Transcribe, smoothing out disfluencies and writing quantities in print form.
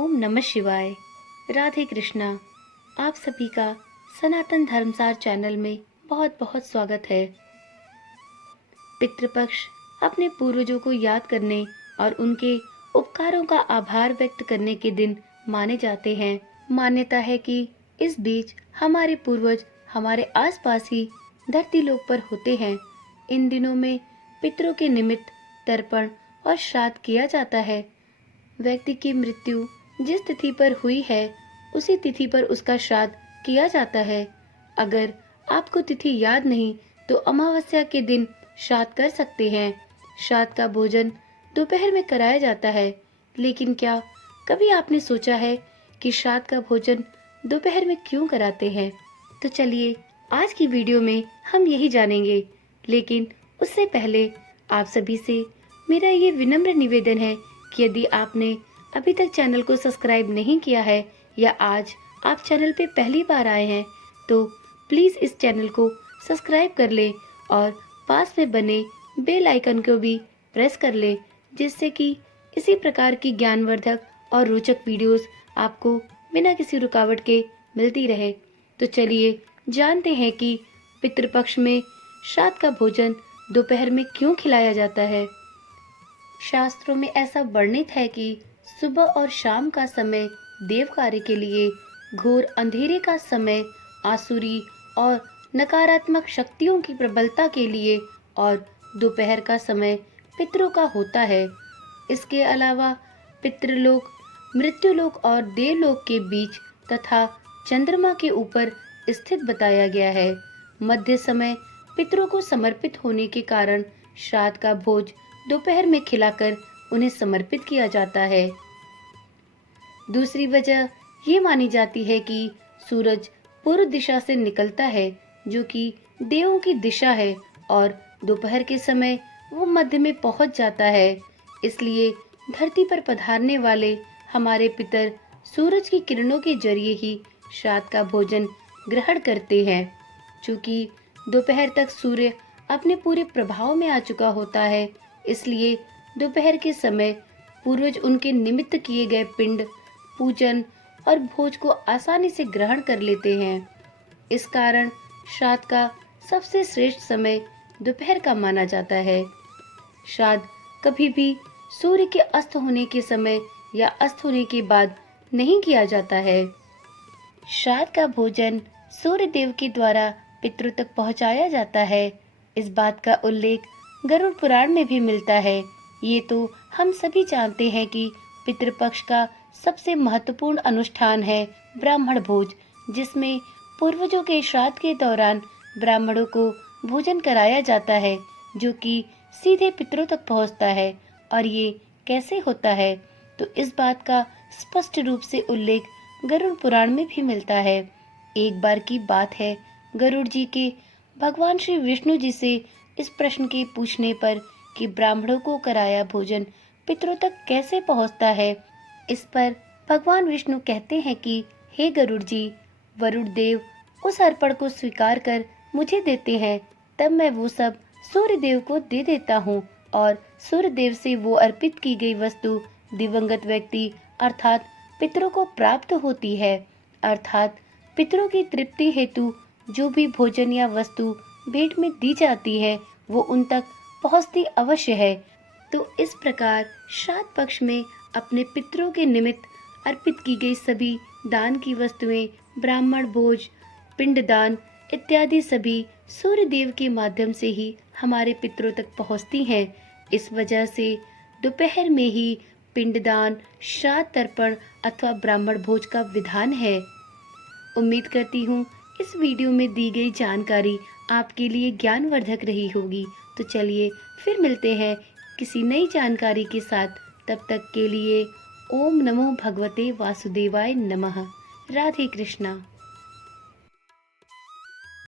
ओम नमः शिवाय। राधे कृष्णा। आप सभी का सनातन धर्मसार चैनल में बहुत बहुत स्वागत है। पितृपक्ष अपने पूर्वजों को याद करने और उनके उपकारों का आभार व्यक्त करने के दिन माने जाते हैं। मान्यता है कि इस बीच हमारे पूर्वज हमारे आसपास ही धरती लोक पर होते हैं। इन दिनों में पितरों के निमित्त तर्पण और श्राद्ध किया जाता है। व्यक्ति की मृत्यु जिस तिथि पर हुई है उसी तिथि पर उसका श्राद्ध किया जाता है। अगर आपको तिथि याद नहीं तो अमावस्या के दिन श्राद्ध कर सकते हैं। श्राद्ध का भोजन दोपहर में कराया जाता है, लेकिन क्या कभी आपने सोचा है कि श्राद्ध का भोजन दोपहर में क्यों कराते हैं? तो चलिए आज की वीडियो में हम यही जानेंगे। लेकिन उससे पहले आप सभी से मेरा ये विनम्र निवेदन है कि यदि आपने अभी तक चैनल को सब्सक्राइब नहीं किया है या आज आप चैनल पे पहली बार आए हैं तो प्लीज़ इस चैनल को सब्सक्राइब कर लें और पास में बने बेल आइकन को भी प्रेस कर लें, जिससे कि इसी प्रकार की ज्ञानवर्धक और रोचक वीडियोस आपको बिना किसी रुकावट के मिलती रहे। तो चलिए जानते हैं कि पितृपक्ष में श्राद्ध का भोजन दोपहर में क्यों खिलाया जाता है। शास्त्रों में ऐसा वर्णित है कि सुबह और शाम का समय देव कार्य के लिए, घोर अंधेरे का समय आसुरी और नकारात्मक शक्तियों की प्रबलता के लिए और दोपहर का समय पितरों का होता है। इसके अलावा पितृलोक, मृत्युलोक और देवलोक के बीच तथा चंद्रमा के ऊपर स्थित बताया गया है। मध्य समय पितरों को समर्पित होने के कारण श्राद्ध का भोज दोपहर में खिलाकर उन्हें समर्पित किया जाता है। दूसरी वजह ये मानी जाती है कि सूरज पूर्व दिशा से निकलता है, जो कि देवों की दिशा है, और दोपहर के समय वो मध्य में पहुंच जाता है। इसलिए धरती पर पधारने वाले हमारे पितर सूरज की किरणों के जरिए ही श्राद्ध का भोजन ग्रहण करते हैं। चूँकि दोपहर तक सूर्य अपने पूरे प्रभाव में आ चुका होता है, इसलिए दोपहर के समय पूर्वज उनके निमित्त किए गए पिंड, पूजन और भोज को आसानी से ग्रहण कर लेते हैं। इस कारण श्राद्ध का सबसे श्रेष्ठ समय दोपहर का माना जाता है। श्राद्ध कभी भी सूर्य के अस्त होने के समय या अस्त होने के बाद नहीं किया जाता है। श्राद्ध का भोजन सूर्य देव के द्वारा पितरों तक पहुंचाया जाता है। इस बात का उल्लेख गरुड़ पुराण में भी मिलता है। ये तो हम सभी जानते हैं कि पितृपक्ष का सबसे महत्वपूर्ण अनुष्ठान है ब्राह्मण भोज, जिसमें पूर्वजों के श्राद्ध के दौरान ब्राह्मणों को भोजन कराया जाता है, जो कि सीधे पितरों तक पहुंचता है। और ये कैसे होता है, तो इस बात का स्पष्ट रूप से उल्लेख गरुड़ पुराण में भी मिलता है। एक बार की बात है, गरुड़ जी के भगवान श्री विष्णु जी से इस प्रश्न के पूछने पर कि ब्राह्मणों को कराया भोजन पितरों तक कैसे पहुंचता है, इस पर भगवान विष्णु कहते हैं कि हे गरुड़ जी, वरुण देव उस अर्पण को स्वीकार कर मुझे देते हैं, तब मैं वो सब सूर्य देव को दे देता हूँ और सूर्य देव से वो अर्पित की गई वस्तु दिवंगत व्यक्ति अर्थात पितरों को प्राप्त होती है। अर्थात पितरों की तृप्ति हेतु जो भी भोजन या वस्तु भेंट में दी जाती है वो उन तक पहुंचती अवश्य है। तो इस प्रकार श्राद्ध पक्ष में अपने पितरों के निमित्त अर्पित की गई सभी दान की वस्तुएं, ब्राह्मण भोज, पिंडदान इत्यादि सभी सूर्य देव के माध्यम से ही हमारे पितरों तक पहुंचती हैं। इस वजह से दोपहर में ही पिंडदान, श्राद्ध तर्पण अथवा ब्राह्मण भोज का विधान है। उम्मीद करती हूँ इस वीडियो में दी गई जानकारी आपके लिए ज्ञानवर्धक रही होगी। तो चलिए फिर मिलते हैं किसी नई जानकारी के साथ। तब तक के लिए ओम नमो भगवते वासुदेवाय नमः। राधे कृष्णा।